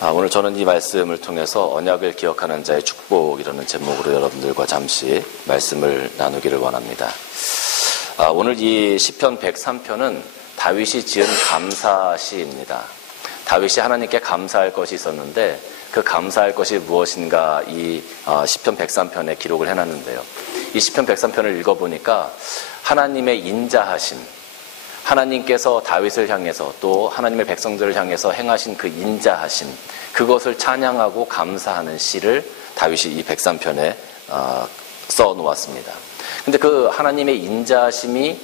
오늘 저는 이 말씀을 통해서 언약을 기억하는 자의 축복이라는 제목으로 여러분들과 잠시 말씀을 나누기를 원합니다. 오늘 이 시편 103편은 다윗이 지은 감사시입니다. 다윗이 하나님께 감사할 것이 있었는데 그 감사할 것이 무엇인가 이 시편 103편에 기록을 해놨는데요. 이 시편 103편을 읽어보니까 하나님의 인자하심, 하나님께서 다윗을 향해서 또 하나님의 백성들을 향해서 행하신 그 인자하심, 그것을 찬양하고 감사하는 시를 다윗이 이 103편에 써놓았습니다. 근데 그 하나님의 인자하심이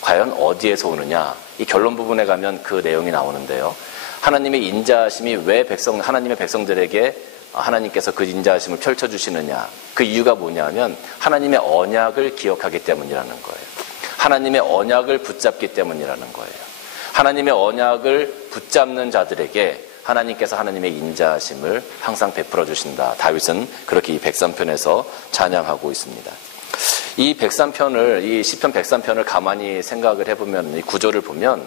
과연 어디에서 오느냐? 이 결론 부분에 가면 그 내용이 나오는데요. 하나님의 인자하심이 왜 하나님의 백성들에게 하나님께서 그 인자하심을 펼쳐주시느냐? 그 이유가 뭐냐면 하나님의 언약을 기억하기 때문이라는 거예요. 하나님의 언약을 붙잡기 때문이라는 거예요. 하나님의 언약을 붙잡는 자들에게 하나님께서 하나님의 인자하심을 항상 베풀어 주신다. 다윗은 그렇게 이 103편에서 찬양하고 있습니다. 이 103편을, 이 시편 103편을 가만히 생각을 해보면, 이 구조를 보면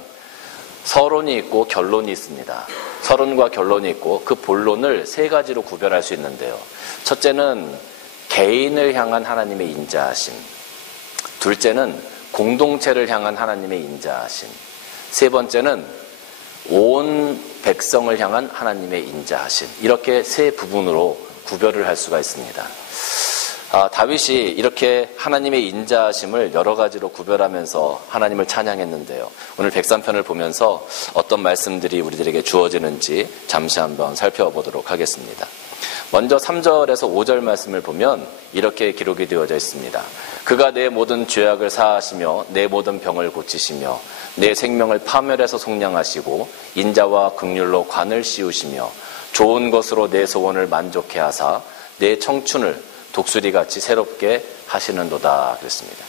서론이 있고 결론이 있습니다. 서론과 결론이 있고 그 본론을 세 가지로 구별할 수 있는데요. 첫째는 개인을 향한 하나님의 인자하심. 둘째는 공동체를 향한 하나님의 인자하심. 세 번째는 온 백성을 향한 하나님의 인자하심. 이렇게 세 부분으로 구별을 할 수가 있습니다. 다윗이 이렇게 하나님의 인자하심을 여러 가지로 구별하면서 하나님을 찬양했는데요. 오늘 103편을 보면서 어떤 말씀들이 우리들에게 주어지는지 잠시 한번 살펴보도록 하겠습니다. 먼저 3절에서 5절 말씀을 보면 이렇게 기록이 되어져 있습니다. 그가 내 모든 죄악을 사하시며 내 모든 병을 고치시며 내 생명을 파멸해서 속량하시고 인자와 긍휼로 관을 씌우시며 좋은 것으로 내 소원을 만족해 하사 내 청춘을 독수리같이 새롭게 하시는도다 그랬습니다.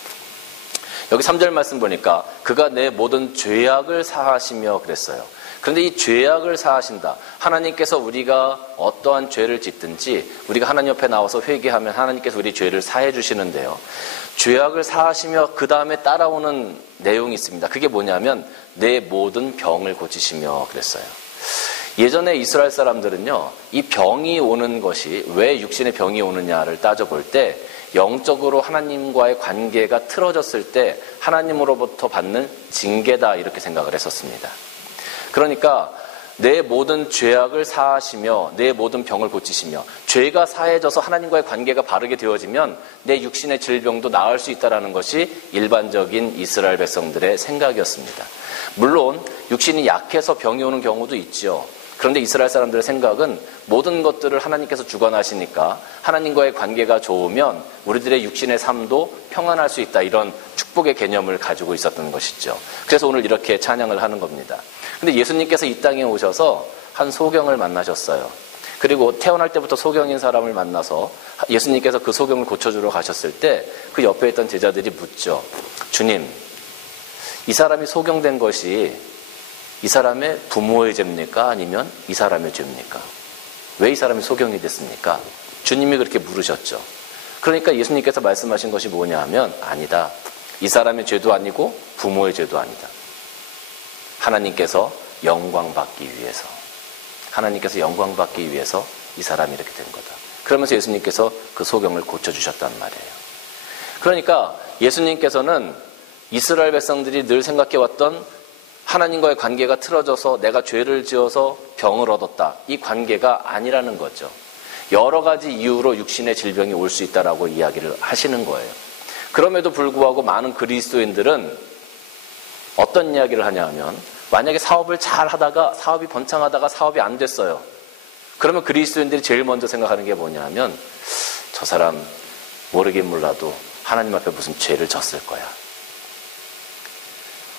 여기 3절 말씀 보니까 그가 내 모든 죄악을 사하시며 그랬어요. 그런데 이 죄악을 사하신다. 하나님께서 우리가 어떠한 죄를 짓든지 우리가 하나님 옆에 나와서 회개하면 하나님께서 우리 죄를 사해 주시는데요. 죄악을 사하시며 그 다음에 따라오는 내용이 있습니다. 그게 뭐냐면 내 모든 병을 고치시며 그랬어요. 예전에 이스라엘 사람들은요, 이 병이 오는 것이 왜 육신의 병이 오느냐를 따져볼 때 영적으로 하나님과의 관계가 틀어졌을 때 하나님으로부터 받는 징계다 이렇게 생각을 했었습니다. 그러니까 내 모든 죄악을 사하시며 내 모든 병을 고치시며 죄가 사해져서 하나님과의 관계가 바르게 되어지면 내 육신의 질병도 나을 수 있다는 것이 일반적인 이스라엘 백성들의 생각이었습니다. 물론 육신이 약해서 병이 오는 경우도 있죠. 그런데 이스라엘 사람들의 생각은 모든 것들을 하나님께서 주관하시니까 하나님과의 관계가 좋으면 우리들의 육신의 삶도 평안할 수 있다, 이런 축복의 개념을 가지고 있었던 것이죠. 그래서 오늘 이렇게 찬양을 하는 겁니다. 근데 예수님께서 이 땅에 오셔서 한 소경을 만나셨어요. 그리고 태어날 때부터 소경인 사람을 만나서 예수님께서 그 소경을 고쳐주러 가셨을 때 그 옆에 있던 제자들이 묻죠. 주님, 이 사람이 소경된 것이 이 사람의 부모의 죄입니까? 아니면 이 사람의 죄입니까? 왜 이 사람이 소경이 됐습니까? 주님이 그렇게 물으셨죠. 그러니까 예수님께서 말씀하신 것이 뭐냐 하면 아니다. 이 사람의 죄도 아니고 부모의 죄도 아니다. 하나님께서 영광 받기 위해서, 하나님께서 영광 받기 위해서 이 사람이 이렇게 된 거다. 그러면서 예수님께서 그 소경을 고쳐주셨단 말이에요. 그러니까 예수님께서는 이스라엘 백성들이 늘 생각해왔던 하나님과의 관계가 틀어져서 내가 죄를 지어서 병을 얻었다, 이 관계가 아니라는 거죠. 여러 가지 이유로 육신의 질병이 올 수 있다라고 이야기를 하시는 거예요. 그럼에도 불구하고 많은 그리스도인들은 어떤 이야기를 하냐 하면 만약에 사업을 잘 하다가 사업이 번창하다가 사업이 안 됐어요. 그러면 그리스도인들이 제일 먼저 생각하는 게 뭐냐 하면 저 사람 모르긴 몰라도 하나님 앞에 무슨 죄를 졌을 거야.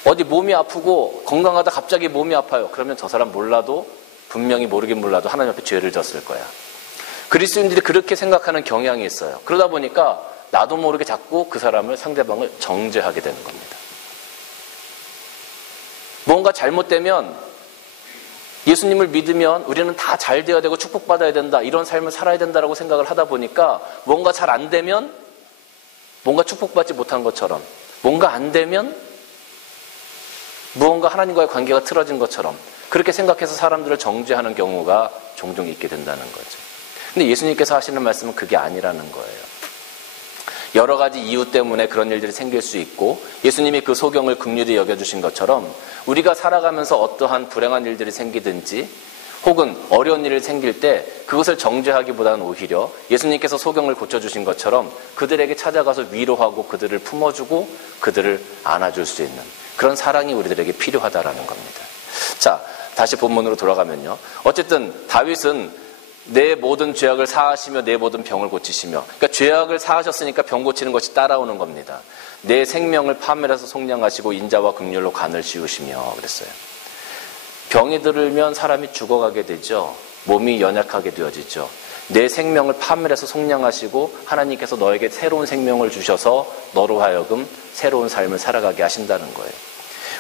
어디 몸이 아프고 건강하다 갑자기 몸이 아파요. 그러면 저 사람 몰라도, 분명히 모르긴 몰라도 하나님 앞에 죄를 졌을 거야. 그리스도인들이 그렇게 생각하는 경향이 있어요. 그러다 보니까 나도 모르게 자꾸 그 사람을, 상대방을 정죄하게 되는 겁니다. 뭔가 잘못되면 예수님을 믿으면 우리는 다 잘 되어야 되고 축복받아야 된다, 이런 삶을 살아야 된다라고 생각을 하다 보니까 뭔가 잘 안 되면 뭔가 축복받지 못한 것처럼, 뭔가 안 되면 무언가 하나님과의 관계가 틀어진 것처럼 그렇게 생각해서 사람들을 정죄하는 경우가 종종 있게 된다는 거죠. 근데 예수님께서 하시는 말씀은 그게 아니라는 거예요. 여러 가지 이유 때문에 그런 일들이 생길 수 있고 예수님이 그 소경을 긍휼히 여겨주신 것처럼 우리가 살아가면서 어떠한 불행한 일들이 생기든지 혹은 어려운 일이 생길 때 그것을 정죄하기보다는 오히려 예수님께서 소경을 고쳐주신 것처럼 그들에게 찾아가서 위로하고 그들을 품어주고 그들을 안아줄 수 있는 그런 사랑이 우리들에게 필요하다라는 겁니다. 자, 다시 본문으로 돌아가면요. 어쨌든 다윗은 내 모든 죄악을 사하시며 내 모든 병을 고치시며, 그러니까 죄악을 사하셨으니까 병 고치는 것이 따라오는 겁니다. 내 생명을 파멸해서 속량하시고 인자와 긍휼로 간을 씌우시며 그랬어요. 병이 들면 사람이 죽어가게 되죠. 몸이 연약하게 되어지죠. 내 생명을 파멸해서 속량하시고 하나님께서 너에게 새로운 생명을 주셔서 너로 하여금 새로운 삶을 살아가게 하신다는 거예요.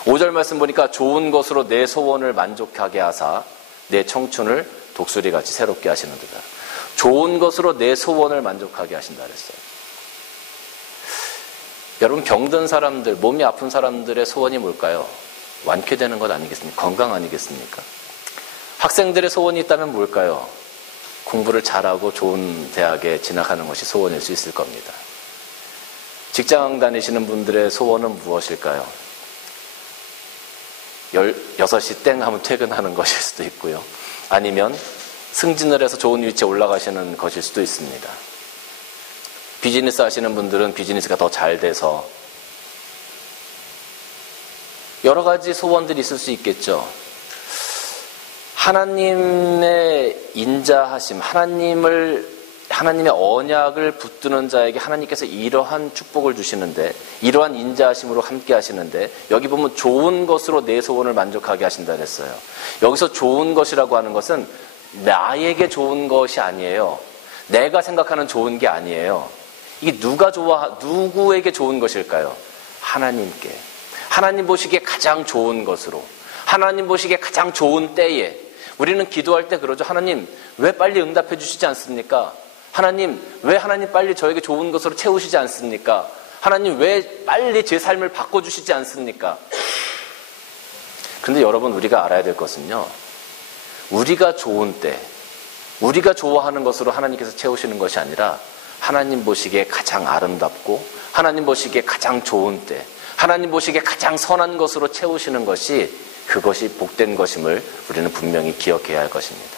5절 말씀 보니까 좋은 것으로 내 소원을 만족하게 하사 내 청춘을 독수리같이 새롭게 하시는 듯. 좋은 것으로 내 소원을 만족하게 하신다 그랬어요. 여러분, 병든 사람들, 몸이 아픈 사람들의 소원이 뭘까요? 완쾌되는 것 아니겠습니까? 건강 아니겠습니까? 학생들의 소원이 있다면 뭘까요? 공부를 잘하고 좋은 대학에 진학하는 것이 소원일 수 있을 겁니다. 직장 다니시는 분들의 소원은 무엇일까요? 6시 땡 하면 퇴근하는 것일 수도 있고요. 아니면 승진을 해서 좋은 위치에 올라가시는 것일 수도 있습니다. 비즈니스 하시는 분들은 비즈니스가 더 잘 돼서 여러 가지 소원들이 있을 수 있겠죠. 하나님의 인자하심, 하나님의 언약을 붙드는 자에게 하나님께서 이러한 축복을 주시는데, 이러한 인자하심으로 함께 하시는데, 여기 보면 좋은 것으로 내 소원을 만족하게 하신다 그랬어요. 여기서 좋은 것이라고 하는 것은 나에게 좋은 것이 아니에요. 내가 생각하는 좋은 게 아니에요. 이게 누구에게 좋은 것일까요? 하나님께. 하나님 보시기에 가장 좋은 것으로, 하나님 보시기에 가장 좋은 때에, 우리는 기도할 때 그러죠. 하나님, 왜 빨리 응답해 주시지 않습니까? 하나님, 왜 하나님 빨리 저에게 좋은 것으로 채우시지 않습니까? 하나님, 왜 빨리 제 삶을 바꿔주시지 않습니까? 그런데 여러분, 우리가 알아야 될 것은요, 우리가 좋은 때, 우리가 좋아하는 것으로 하나님께서 채우시는 것이 아니라 하나님 보시기에 가장 아름답고 하나님 보시기에 가장 좋은 때, 하나님 보시기에 가장 선한 것으로 채우시는 것이, 그것이 복된 것임을 우리는 분명히 기억해야 할 것입니다.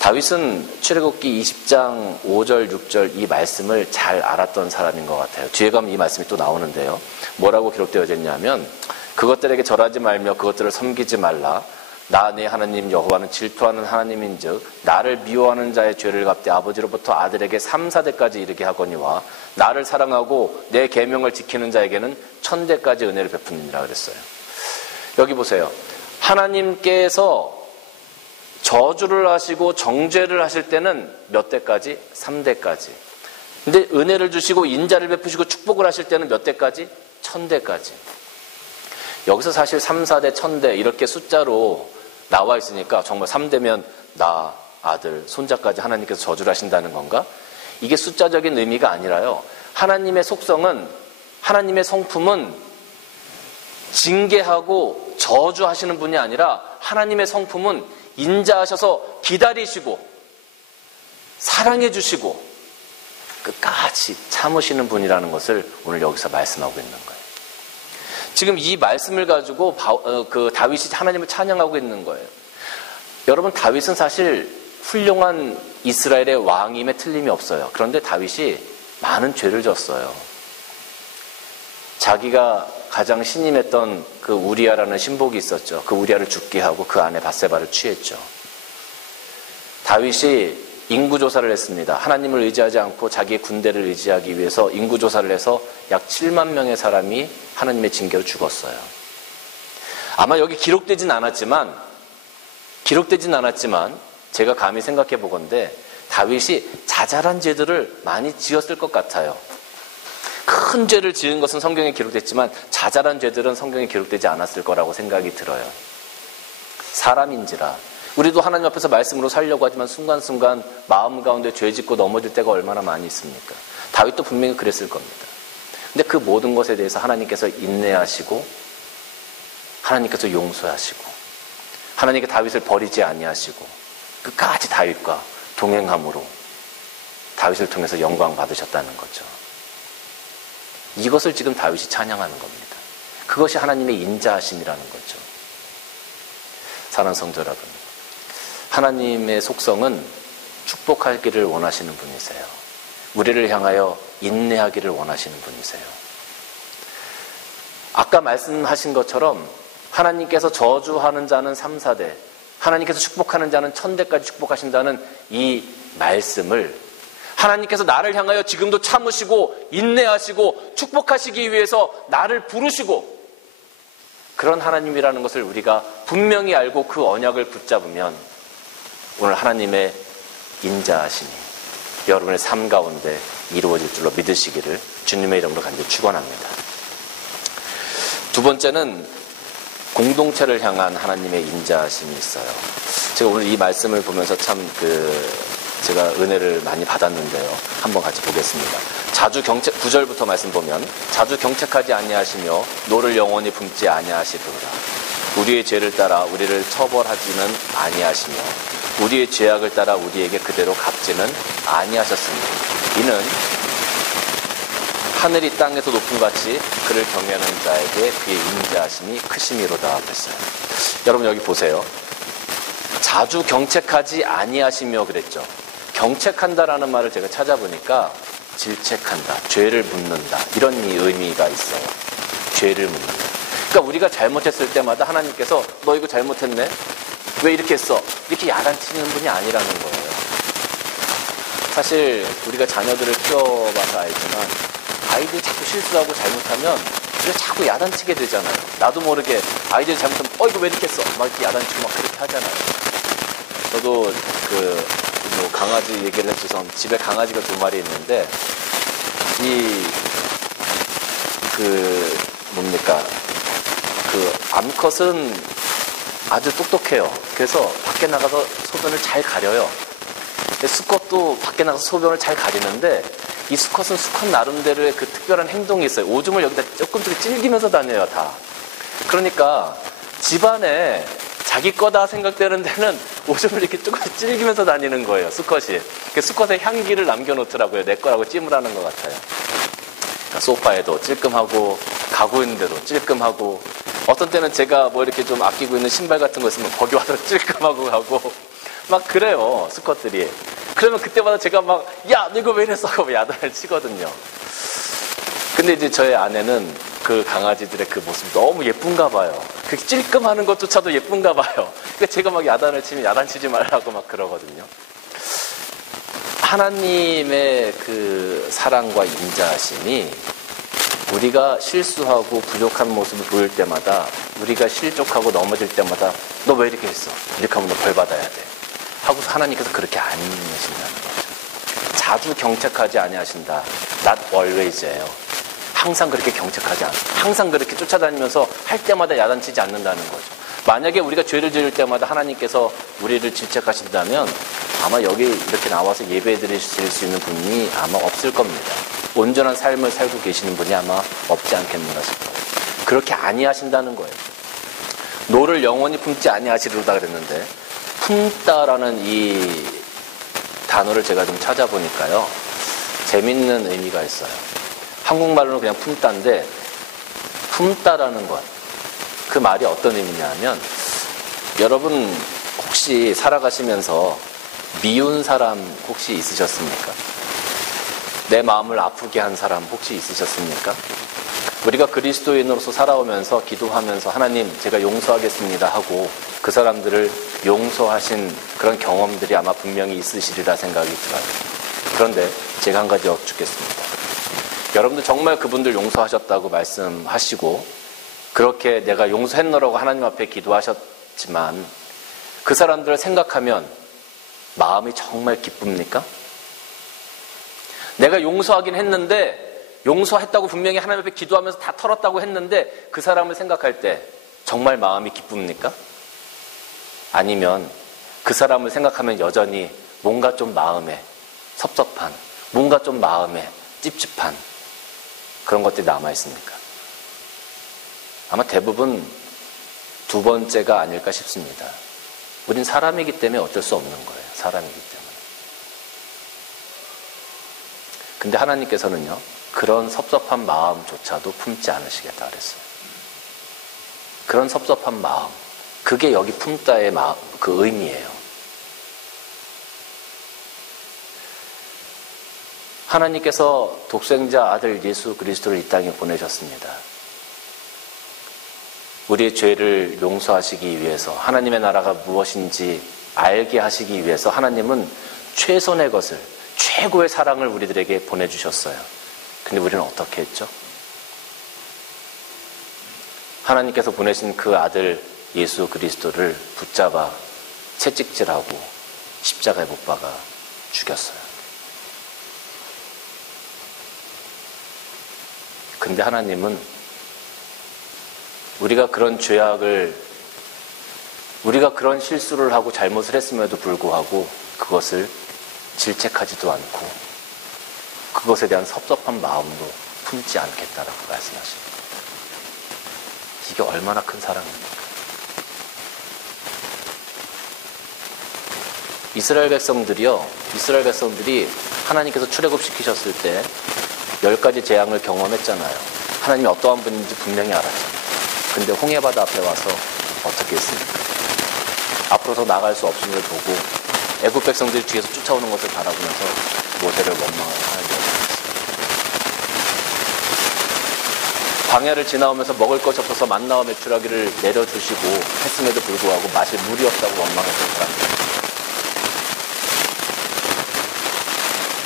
다윗은 출애굽기 20장 5절 6절 이 말씀을 잘 알았던 사람인 것 같아요. 뒤에 가면 이 말씀이 또 나오는데요. 뭐라고 기록되어져 있냐면, 그것들에게 절하지 말며 그것들을 섬기지 말라. 나 내 하나님 여호와는 질투하는 하나님인즉 나를 미워하는 자의 죄를 갚되 아버지로부터 아들에게 3, 4대까지 이르게 하거니와 나를 사랑하고 내 계명을 지키는 자에게는 1000대까지 은혜를 베푸느니라 그랬어요. 여기 보세요. 하나님께서 저주를 하시고 정죄를 하실 때는 몇 대까지? 3대까지. 근데 은혜를 주시고 인자를 베푸시고 축복을 하실 때는 몇 대까지? 1000대까지. 여기서 사실 3, 4대, 1000대 이렇게 숫자로 나와 있으니까 정말 3대면 나, 아들, 손자까지 하나님께서 저주를 하신다는 건가? 이게 숫자적인 의미가 아니라요. 하나님의 속성은, 하나님의 성품은 징계하고 저주하시는 분이 아니라 하나님의 성품은 인자하셔서 기다리시고 사랑해 주시고 끝까지 참으시는 분이라는 것을 오늘 여기서 말씀하고 있는 거예요. 지금 이 말씀을 가지고 다윗이 하나님을 찬양하고 있는 거예요. 여러분, 다윗은 사실 훌륭한 이스라엘의 왕임에 틀림이 없어요. 그런데 다윗이 많은 죄를 졌어요. 자기가 가장 신임했던 그 우리아라는 신복이 있었죠. 그 우리아를 죽게 하고 그 아내 밧세바를 취했죠. 다윗이 인구조사를 했습니다. 하나님을 의지하지 않고 자기의 군대를 의지하기 위해서 인구조사를 해서 약 7만 명의 사람이 하나님의 징계로 죽었어요. 아마 여기 기록되진 않았지만 제가 감히 생각해 보건대 다윗이 자잘한 죄들을 많이 지었을 것 같아요. 큰 죄를 지은 것은 성경에 기록됐지만 자잘한 죄들은 성경에 기록되지 않았을 거라고 생각이 들어요. 사람인지라 우리도 하나님 앞에서 말씀으로 살려고 하지만 순간순간 마음 가운데 죄 짓고 넘어질 때가 얼마나 많이 있습니까? 다윗도 분명히 그랬을 겁니다. 근데 그 모든 것에 대해서 하나님께서 인내하시고 하나님께서 용서하시고 하나님께 다윗을 버리지 아니하시고 끝까지 다윗과 동행함으로 다윗을 통해서 영광 받으셨다는 거죠. 이것을 지금 다윗이 찬양하는 겁니다. 그것이 하나님의 인자하심이라는 거죠. 사랑하는 성도 여러분, 하나님의 속성은 축복하기를 원하시는 분이세요. 우리를 향하여 인내하기를 원하시는 분이세요. 아까 말씀하신 것처럼 하나님께서 저주하는 자는 3, 4대, 하나님께서 축복하는 자는 1000대까지 축복하신다는 이 말씀을 하나님께서 나를 향하여 지금도 참으시고 인내하시고 축복하시기 위해서 나를 부르시고, 그런 하나님이라는 것을 우리가 분명히 알고 그 언약을 붙잡으면 오늘 하나님의 인자하심이 여러분의 삶 가운데 이루어질 줄로 믿으시기를 주님의 이름으로 간절히 축원합니다. 두 번째는 공동체를 향한 하나님의 인자하심이 있어요. 제가 오늘 이 말씀을 보면서 참 제가 은혜를 많이 받았는데요. 한번 같이 보겠습니다. 자주 9절부터 말씀 보면, 자주 경책하지 아니하시며 노를 영원히 품지 아니하시도다. 우리의 죄를 따라 우리를 처벌하지는 아니하시며 우리의 죄악을 따라 우리에게 그대로 갚지는 아니하셨습니다. 이는 하늘이 땅에서 높은 같이 그를 경외하는 자에게 그의 인자하심이 크심이로다 그랬어요. 여러분 여기 보세요. 자주 경책하지 아니하시며 그랬죠. 경책한다라는 말을 제가 찾아보니까 질책한다, 죄를 묻는다, 이런 의미가 있어요. 죄를 묻는다. 그러니까 우리가 잘못했을 때마다 하나님께서 너 이거 잘못했네? 왜 이렇게 했어? 이렇게 야단치는 분이 아니라는 거예요. 사실 우리가 자녀들을 키워봐서 알지만 아이들이 자꾸 실수하고 잘못하면 우리가 자꾸 야단치게 되잖아요. 나도 모르게 아이들이 잘못하면 이거 왜 이렇게 했어? 막 이렇게 야단치고 막 그렇게 하잖아요. 저도 강아지 얘기를 해주셔서 집에 강아지가 2마리 있는데 암컷은 아주 똑똑해요. 그래서 밖에 나가서 소변을 잘 가려요. 수컷도 밖에 나가서 소변을 잘 가리는데 이 수컷은 수컷 나름대로의 그 특별한 행동이 있어요. 오줌을 여기다 조금씩 찔기면서 다녀요, 다. 그러니까 집안에 자기 거다 생각되는 데는 오줌을 이렇게 조금씩 찔기면서 다니는 거예요, 수컷이. 수컷의 향기를 남겨놓더라고요. 내 거라고 찜을하는 것 같아요. 그러니까 소파에도 찔끔하고 가구 있는데도 찔끔하고, 어떤 때는 제가 뭐 이렇게 좀 아끼고 있는 신발 같은 거 있으면 거기 와서 찔끔하고 가고 막 그래요, 수컷들이. 그러면 그때마다 제가 막 야, 너 이거 왜 이랬어? 하고 야단을 치거든요. 근데 이제 저희 아내는 그 강아지들의 그 모습이 너무 예쁜가 봐요. 그 찔끔하는 것조차도 예쁜가 봐요. 그러니까 제가 막 야단을 치면 야단치지 말라고 막 그러거든요. 하나님의 그 사랑과 인자하심이 우리가 실수하고 부족한 모습을 보일 때마다, 우리가 실족하고 넘어질 때마다 너 왜 이렇게 했어? 이렇게 하면 너 벌 받아야 돼 하고서 하나님께서 그렇게 안 하신다는 거죠. 자주 경책하지 아니하신다. Not always예요. 항상 그렇게 경책하지 않아. 항상 그렇게 쫓아다니면서 할 때마다 야단치지 않는다는 거죠. 만약에 우리가 죄를 지을 때마다 하나님께서 우리를 질책하신다면 아마 여기 이렇게 나와서 예배 드리실 수 있는 분이 아마 없을 겁니다. 온전한 삶을 살고 계시는 분이 아마 없지 않겠는가 싶어요. 그렇게 아니하신다는 거예요. 노를 영원히 품지 아니하시리로다 그랬는데, 품다라는 이 단어를 제가 좀 찾아보니까요, 재밌는 의미가 있어요. 한국말로는 그냥 품다인데, 품다라는 것, 그 말이 어떤 의미냐면, 여러분 혹시 살아가시면서 미운 사람 혹시 있으셨습니까? 내 마음을 아프게 한 사람 혹시 있으셨습니까? 우리가 그리스도인으로서 살아오면서 기도하면서 하나님 제가 용서하겠습니다 하고 그 사람들을 용서하신 그런 경험들이 아마 분명히 있으시리라 생각이 들어요. 그런데 제가 한 가지 여쭙겠습니다. 여러분들 정말 그분들 용서하셨다고 말씀하시고 그렇게 내가 용서했노라고 하나님 앞에 기도하셨지만 그 사람들을 생각하면 마음이 정말 기쁩니까? 내가 용서하긴 했는데, 용서했다고 분명히 하나님 앞에 기도하면서 다 털었다고 했는데 그 사람을 생각할 때 정말 마음이 기쁩니까? 아니면 그 사람을 생각하면 여전히 뭔가 좀 마음에 섭섭한, 뭔가 좀 마음에 찝찝한 그런 것들이 남아있습니까? 아마 대부분 두 번째가 아닐까 싶습니다. 우린 사람이기 때문에 어쩔 수 없는 거예요. 사람이기 때문에. 근데 하나님께서는요, 그런 섭섭한 마음조차도 품지 않으시겠다 그랬어요. 그런 섭섭한 마음, 그게 여기 품다의 그 의미예요. 하나님께서 독생자 아들 예수 그리스도를 이 땅에 보내셨습니다. 우리의 죄를 용서하시기 위해서, 하나님의 나라가 무엇인지 알게 하시기 위해서 하나님은 최선의 것을, 최고의 사랑을 우리들에게 보내주셨어요. 근데 우리는 어떻게 했죠? 하나님께서 보내신 그 아들 예수 그리스도를 붙잡아 채찍질하고 십자가에 못 박아 죽였어요. 근데 하나님은 우리가 그런 죄악을, 우리가 그런 실수를 하고 잘못을 했음에도 불구하고 그것을 질책하지도 않고 그것에 대한 섭섭한 마음도 품지 않겠다라고 말씀하십니다. 이게 얼마나 큰 사랑입니까? 이스라엘 백성들이 하나님께서 출애굽시키셨을 때 10가지 재앙을 경험했잖아요. 하나님이 어떠한 분인지 분명히 알았잖아요. 근데 홍해바다 앞에 와서 어떻게 했습니까? 앞으로 더 나아갈 수 없음을 보고 애굽 백성들이 뒤에서 쫓아오는 것을 바라보면서 모세를 원망하는 하나님이었습니다. 광야를 지나오면서 먹을 것이 없어서 만나와 메추라기를 내려주시고 했음에도 불구하고 마실 물이 없다고 원망했던 사람들.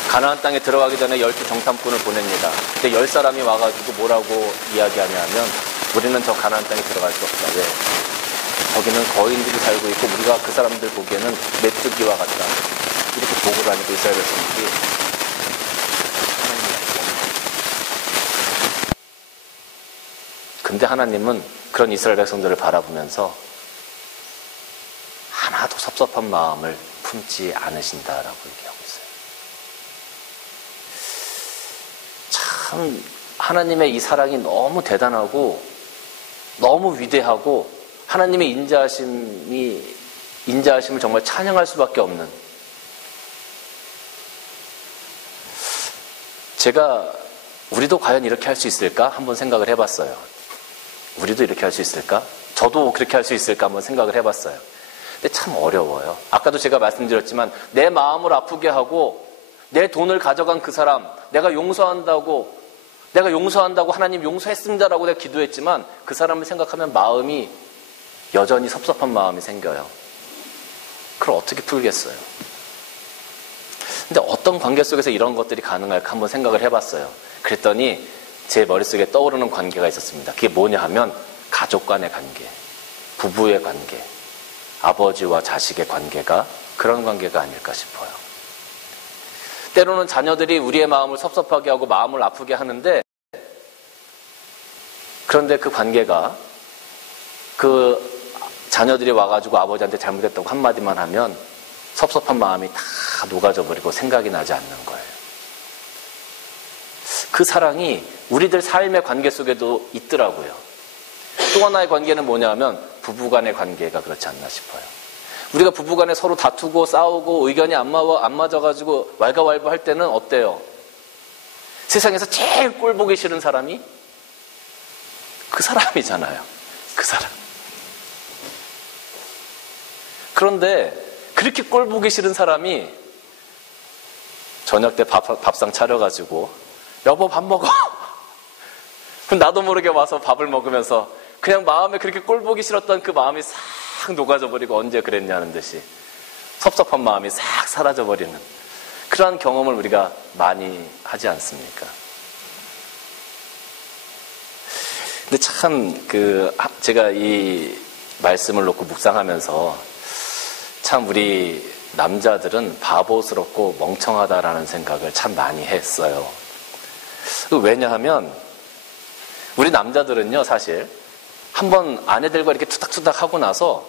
가나안 땅에 들어가기 전에 12 정탐꾼을 보냅니다. 근데 10사람이 와가지고 뭐라고 이야기하냐면 우리는 저 가나안 땅에 들어갈 수 없다. 왜? 거기는 거인들이 살고 있고 우리가 그 사람들 보기에는 메뚜기와 같다. 이렇게 보고를 하니까 이스라엘 백성들이 근데 하나님은 그런 이스라엘 백성들을 바라보면서 하나도 섭섭한 마음을 품지 않으신다라고 얘기하고 있어요. 참 하나님의 이 사랑이 너무 대단하고 너무 위대하고 하나님의 인자하심을 정말 찬양할 수밖에 없는, 제가 우리도 과연 이렇게 할 수 있을까? 한번 생각을 해봤어요. 우리도 이렇게 할 수 있을까? 저도 그렇게 할 수 있을까? 한번 생각을 해봤어요. 근데 참 어려워요. 아까도 제가 말씀드렸지만 내 마음을 아프게 하고 내 돈을 가져간 그 사람, 내가 용서한다고 하나님 용서했습니다라고 내가 기도했지만 그 사람을 생각하면 마음이 여전히 섭섭한 마음이 생겨요. 그걸 어떻게 풀겠어요? 근데 어떤 관계 속에서 이런 것들이 가능할까 한번 생각을 해봤어요. 그랬더니 제 머릿속에 떠오르는 관계가 있었습니다. 그게 뭐냐 하면 가족 간의 관계, 부부의 관계, 아버지와 자식의 관계가 그런 관계가 아닐까 싶어요. 때로는 자녀들이 우리의 마음을 섭섭하게 하고 마음을 아프게 하는데, 그런데 그 관계가 그 자녀들이 와가지고 아버지한테 잘못했다고 한마디만 하면 섭섭한 마음이 다 녹아져 버리고 생각이 나지 않는 거예요. 그 사랑이 우리들 삶의 관계 속에도 있더라고요. 또 하나의 관계는 뭐냐 하면 부부간의 관계가 그렇지 않나 싶어요. 우리가 부부간에 서로 다투고 싸우고 의견이 안 맞아가지고 왈가왈부 할 때는 어때요? 세상에서 제일 꼴 보기 싫은 사람이 그 사람이잖아요. 그 사람. 그런데 그렇게 꼴 보기 싫은 사람이 저녁 때 밥상 차려가지고 여보 밥 먹어. 그럼 나도 모르게 와서 밥을 먹으면서 그냥 마음에 그렇게 꼴 보기 싫었던 그 마음이 싹 녹아져 버리고 언제 그랬냐는 듯이 섭섭한 마음이 싹 사라져 버리는 그러한 경험을 우리가 많이 하지 않습니까? 근데 참 제가 이 말씀을 놓고 묵상하면서 참 우리 남자들은 바보스럽고 멍청하다라는 생각을 참 많이 했어요. 왜냐하면 우리 남자들은요, 사실 한번 아내들과 이렇게 투닥투닥 하고 나서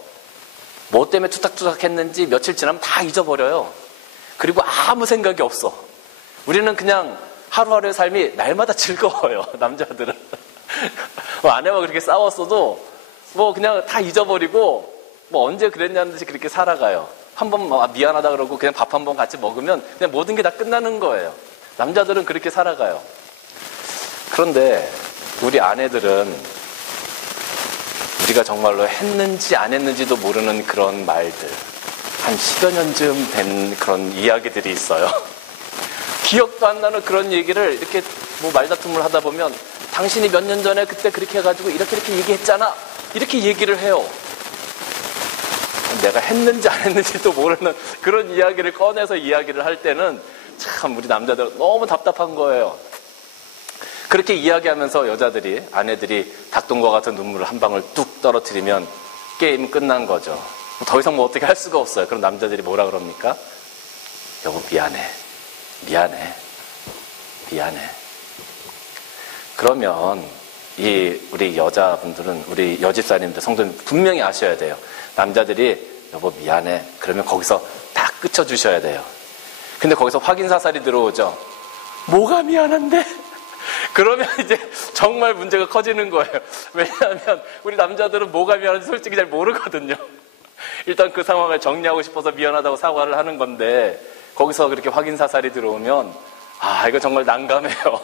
뭐 때문에 투닥투닥 했는지 며칠 지나면 다 잊어버려요. 그리고 아무 생각이 없어. 우리는 그냥 하루하루의 삶이 날마다 즐거워요. 남자들은 아내와 그렇게 싸웠어도 뭐 그냥 다 잊어버리고 뭐 언제 그랬냐는 듯이 그렇게 살아가요. 한번 미안하다 그러고 그냥 밥 한 번 같이 먹으면 그냥 모든 게 다 끝나는 거예요. 남자들은 그렇게 살아가요. 그런데 우리 아내들은 우리가 정말로 했는지 안 했는지도 모르는 그런 말들, 한 10여 년쯤 된 그런 이야기들이 있어요. 기억도 안 나는 그런 얘기를 이렇게 뭐 말다툼을 하다 보면 당신이 몇 년 전에 그때 그렇게 해가지고 이렇게 얘기했잖아, 이렇게 얘기를 해요. 내가 했는지 안 했는지도 모르는 그런 이야기를 꺼내서 이야기를 할 때는 참 우리 남자들 너무 답답한 거예요. 그렇게 이야기하면서 여자들이, 아내들이 닭똥과 같은 눈물을 한 방울 뚝 떨어뜨리면 게임 끝난 거죠. 더 이상 뭐 어떻게 할 수가 없어요. 그럼 남자들이 뭐라 그럽니까? 여보 미안해. 그러면 우리 여자분들은, 우리 여집사님들, 성도님 분명히 아셔야 돼요. 남자들이 여보 미안해 그러면 거기서 다 끝쳐주셔야 돼요. 근데 거기서 확인사살이 들어오죠. 뭐가 미안한데? 그러면 이제 정말 문제가 커지는 거예요. 왜냐하면 우리 남자들은 뭐가 미안한지 솔직히 잘 모르거든요. 일단 그 상황을 정리하고 싶어서 미안하다고 사과를 하는 건데 거기서 그렇게 확인사살이 들어오면 이거 정말 난감해요.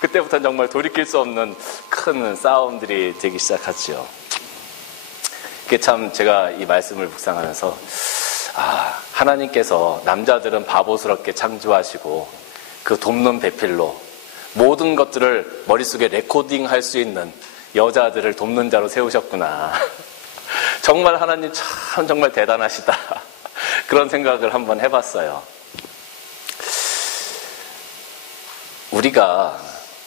그때부터는 정말 돌이킬 수 없는 큰 싸움들이 되기 시작하죠. 그게 참 제가 이 말씀을 묵상하면서 하나님께서 남자들은 바보스럽게 창조하시고 그 돕는 배필로 모든 것들을 머릿속에 레코딩할 수 있는 여자들을 돕는 자로 세우셨구나. 정말 하나님 참 정말 대단하시다. 그런 생각을 한번 해봤어요. 우리가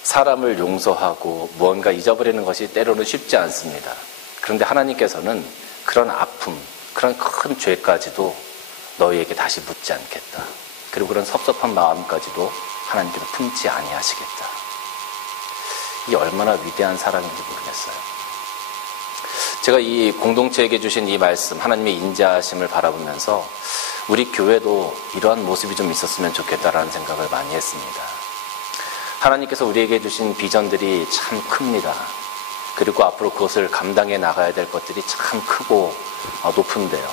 사람을 용서하고 무언가 잊어버리는 것이 때로는 쉽지 않습니다. 그런데 하나님께서는 그런 아픔, 그런 큰 죄까지도 너희에게 다시 묻지 않겠다. 그리고 그런 섭섭한 마음까지도 하나님께서 품지 아니하시겠다. 이게 얼마나 위대한 사랑인지 모르겠어요. 제가 이 공동체에게 주신 이 말씀, 하나님의 인자하심을 바라보면서 우리 교회도 이러한 모습이 좀 있었으면 좋겠다라는 생각을 많이 했습니다. 하나님께서 우리에게 주신 비전들이 참 큽니다. 그리고 앞으로 그것을 감당해 나가야 될 것들이 참 크고 높은데요.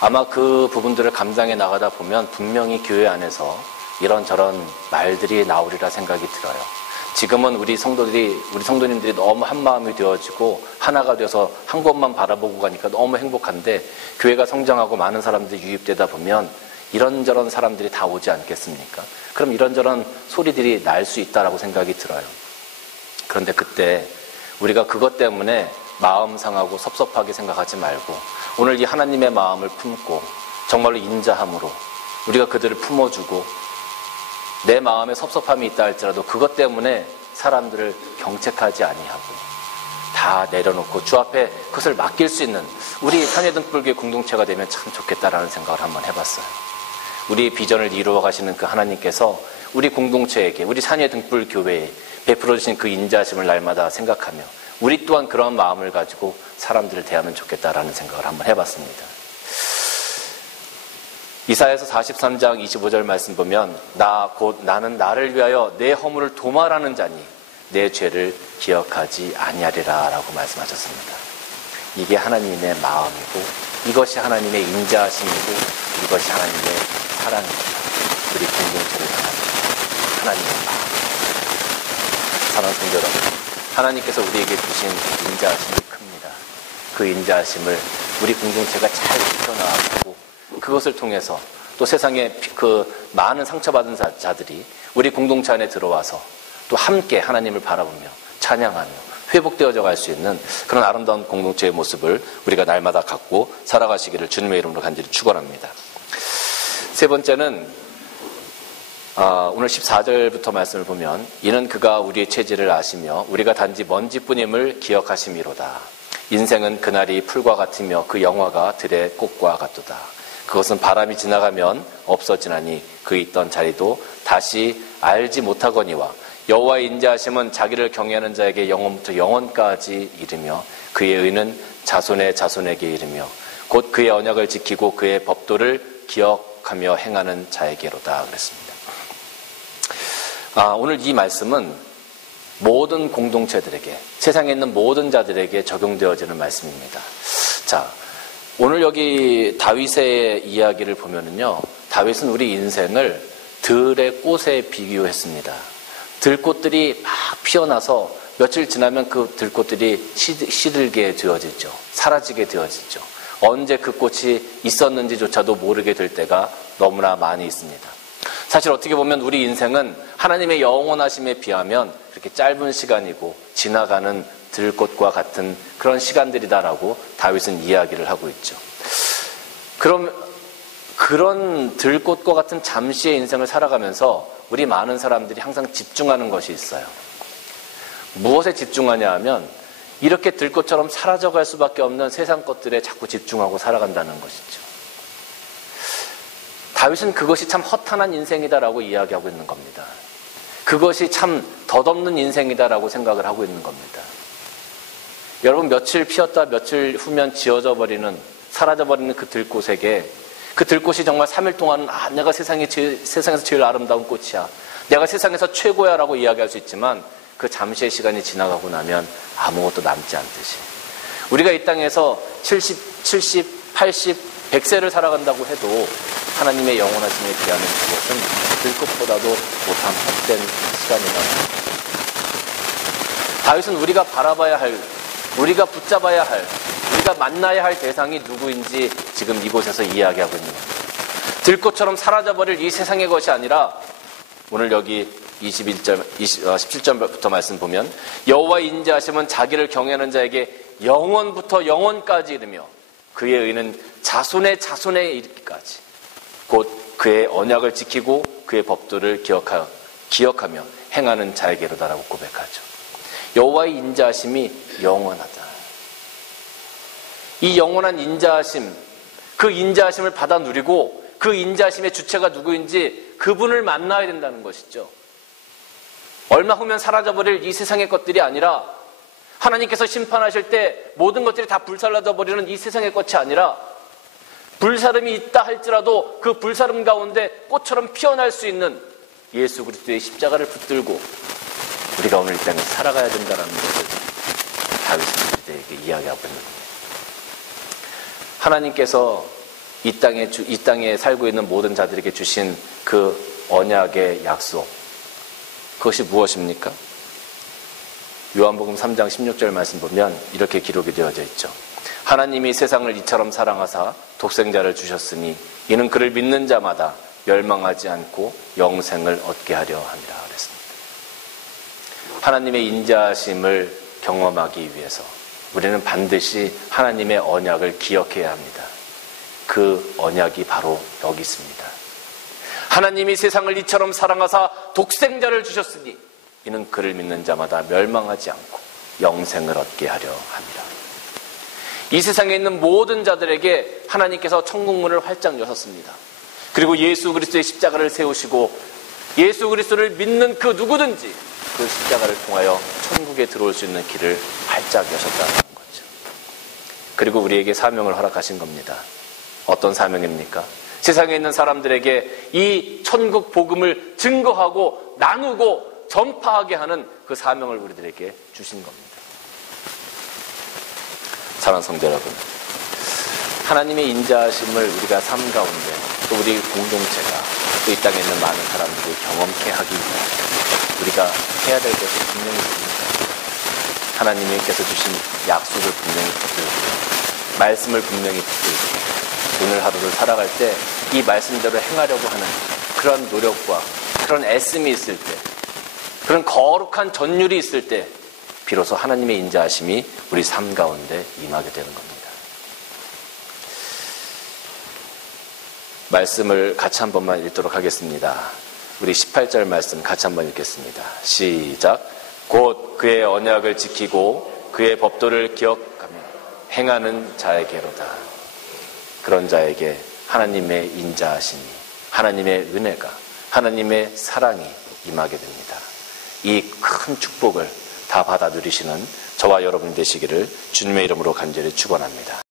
아마 그 부분들을 감당해 나가다 보면 분명히 교회 안에서 이런저런 말들이 나오리라 생각이 들어요. 지금은 우리 성도님들이 너무 한마음이 되어지고 하나가 돼서 한 곳만 바라보고 가니까 너무 행복한데 교회가 성장하고 많은 사람들이 유입되다 보면 이런저런 사람들이 다 오지 않겠습니까? 그럼 이런저런 소리들이 날 수 있다라고 생각이 들어요. 그런데 그때 우리가 그것 때문에 마음 상하고 섭섭하게 생각하지 말고 오늘 이 하나님의 마음을 품고 정말로 인자함으로 우리가 그들을 품어주고 내 마음에 섭섭함이 있다 할지라도 그것 때문에 사람들을 경책하지 아니하고 다 내려놓고 주 앞에 그것을 맡길 수 있는 우리 산해등불교의 공동체가 되면 참 좋겠다라는 생각을 한번 해봤어요. 우리 비전을 이루어 가시는 그 하나님께서 우리 공동체에게, 우리 산해등불교회에 베풀어 주신 그 인자하심을 날마다 생각하며 우리 또한 그런 마음을 가지고 사람들을 대하면 좋겠다라는 생각을 한번 해봤습니다. 이사야서 43장 25절 말씀 보면 나는 나를 위하여 내 허물을 도말하는 자니 내 죄를 기억하지 아니하리라 라고 말씀하셨습니다. 이게 하나님의 마음이고 이것이 하나님의 인자하심이고 이것이 하나님의 사랑입니다. 우리 공동체를 향한 하나님의 마음. 사랑하는 성도 여러분, 하나님께서 우리에게 주신 인자하심이 큽니다. 그 인자하심을 우리 공동체가 잘 지켜나가고 그것을 통해서 또 세상에 그 많은 상처받은 자들이 우리 공동체 안에 들어와서 또 함께 하나님을 바라보며 찬양하며 회복되어져 갈 수 있는 그런 아름다운 공동체의 모습을 우리가 날마다 갖고 살아가시기를 주님의 이름으로 간절히 축원합니다. 세 번째는 오늘 14절부터 말씀을 보면 이는 그가 우리의 체질을 아시며 우리가 단지 먼지뿐임을 기억하심이로다. 인생은 그날이 풀과 같으며 그 영화가 들의 꽃과 같도다. 그것은 바람이 지나가면 없어지나니 그 있던 자리도 다시 알지 못하거니와 여호와의 인자하심은 자기를 경외하는 자에게 영원부터 영원까지 이르며 그의 의는 자손의 자손에게 이르며 곧 그의 언약을 지키고 그의 법도를 기억하며 행하는 자에게로다 그랬습니다. 오늘 이 말씀은 모든 공동체들에게, 세상에 있는 모든 자들에게 적용되어지는 말씀입니다. 자, 오늘 여기 다윗의 이야기를 보면은요, 다윗은 우리 인생을 들의 꽃에 비교했습니다. 들꽃들이 막 피어나서 며칠 지나면 그 들꽃들이 시들게 되어지죠. 사라지게 되어지죠. 언제 그 꽃이 있었는지조차도 모르게 될 때가 너무나 많이 있습니다. 사실 어떻게 보면 우리 인생은 하나님의 영원하심에 비하면 그렇게 짧은 시간이고 지나가는 들꽃과 같은 그런 시간들이다라고 다윗은 이야기를 하고 있죠. 그럼 그런 들꽃과 같은 잠시의 인생을 살아가면서 우리 많은 사람들이 항상 집중하는 것이 있어요. 무엇에 집중하냐 하면 이렇게 들꽃처럼 사라져갈 수밖에 없는 세상 것들에 자꾸 집중하고 살아간다는 것이죠. 다윗은 그것이 참 허탄한 인생이다라고 이야기하고 있는 겁니다. 그것이 참 덧없는 인생이다라고 생각을 하고 있는 겁니다. 여러분, 며칠 피었다 며칠 후면 지어져 버리는, 사라져 버리는 그 들꽃에게, 그 들꽃이 정말 3일 동안은 내가 세상에서 제일 아름다운 꽃이야, 내가 세상에서 최고야 라고 이야기할 수 있지만 그 잠시의 시간이 지나가고 나면 아무것도 남지 않듯이 우리가 이 땅에서 70, 80, 100세를 살아간다고 해도 하나님의 영원하심에 비하면 그것은 들꽃보다도 못한 헛된 시간이다. 다윗은 우리가 바라봐야 할, 우리가 붙잡아야 할, 우리가 만나야 할 대상이 누구인지 지금 이곳에서 이야기하고 있는 겁니다. 들꽃처럼 사라져버릴 이 세상의 것이 아니라 오늘 여기 17절부터 말씀 보면 여호와의 인자하심은 자기를 경외하는 자에게 영원부터 영원까지 이르며 그의 의는 자손의 자손에 이르기까지 곧 그의 언약을 지키고 그의 법도를 기억하며 행하는 자에게로다라고 고백하죠. 여호와의 인자하심이 영원하다. 이 영원한 인자하심, 그 인자하심을 받아 누리고 그 인자하심의 주체가 누구인지 그분을 만나야 된다는 것이죠. 얼마 후면 사라져버릴 이 세상의 것들이 아니라 하나님께서 심판하실 때 모든 것들이 다 불살라져 버리는 이 세상의 것이 아니라 불사름이 있다 할지라도 그 불사름 가운데 꽃처럼 피어날 수 있는 예수 그리스도의 십자가를 붙들고 우리가 오늘 이 땅에 살아가야 된다는 것을 다윗은 우리에게 이야기하고 있는 겁니다. 하나님께서 이 땅에 살고 있는 모든 자들에게 주신 그 언약의 약속, 그것이 무엇입니까? 요한복음 3장 16절 말씀 보면 이렇게 기록이 되어져 있죠. 하나님이 세상을 이처럼 사랑하사 독생자를 주셨으니 이는 그를 믿는 자마다 멸망하지 않고 영생을 얻게 하려 함이라 그랬습니다. 하나님의 인자하심을 경험하기 위해서 우리는 반드시 하나님의 언약을 기억해야 합니다. 그 언약이 바로 여기 있습니다. 하나님이 세상을 이처럼 사랑하사 독생자를 주셨으니 이는 그를 믿는 자마다 멸망하지 않고 영생을 얻게 하려 함이라. 이 세상에 있는 모든 자들에게 하나님께서 천국문을 활짝 여셨습니다. 그리고 예수 그리스도의 십자가를 세우시고 예수 그리스도를 믿는 그 누구든지 그 십자가를 통하여 천국에 들어올 수 있는 길을 활짝 여셨다는 거죠. 그리고 우리에게 사명을 허락하신 겁니다. 어떤 사명입니까? 세상에 있는 사람들에게 이 천국 복음을 증거하고 나누고 전파하게 하는 그 사명을 우리들에게 주신 겁니다. 사랑하는 성도 여러분, 하나님의 인자하심을 우리가 삶 가운데 또 우리 공동체가 또 이 땅에 있는 많은 사람들이 경험케 하기 위해 우리가 해야 될 것이 분명히 있습니다. 하나님께서 주신 약속을 분명히 붙들고 말씀을 분명히 붙들고 오늘 하루를 살아갈 때 이 말씀대로 행하려고 하는 그런 노력과 그런 애씀이 있을 때, 그런 거룩한 전율이 있을 때 비로소 하나님의 인자하심이 우리 삶 가운데 임하게 되는 겁니다. 말씀을 같이 한 번만 읽도록 하겠습니다. 우리 18절 말씀 같이 한번 읽겠습니다. 시작. 곧 그의 언약을 지키고 그의 법도를 기억하며 행하는 자에게로다. 그런 자에게 하나님의 인자하심이, 하나님의 은혜가, 하나님의 사랑이 임하게 됩니다. 이 큰 축복을 다 받아 누리시는 저와 여러분 되시기를 주님의 이름으로 간절히 축원합니다.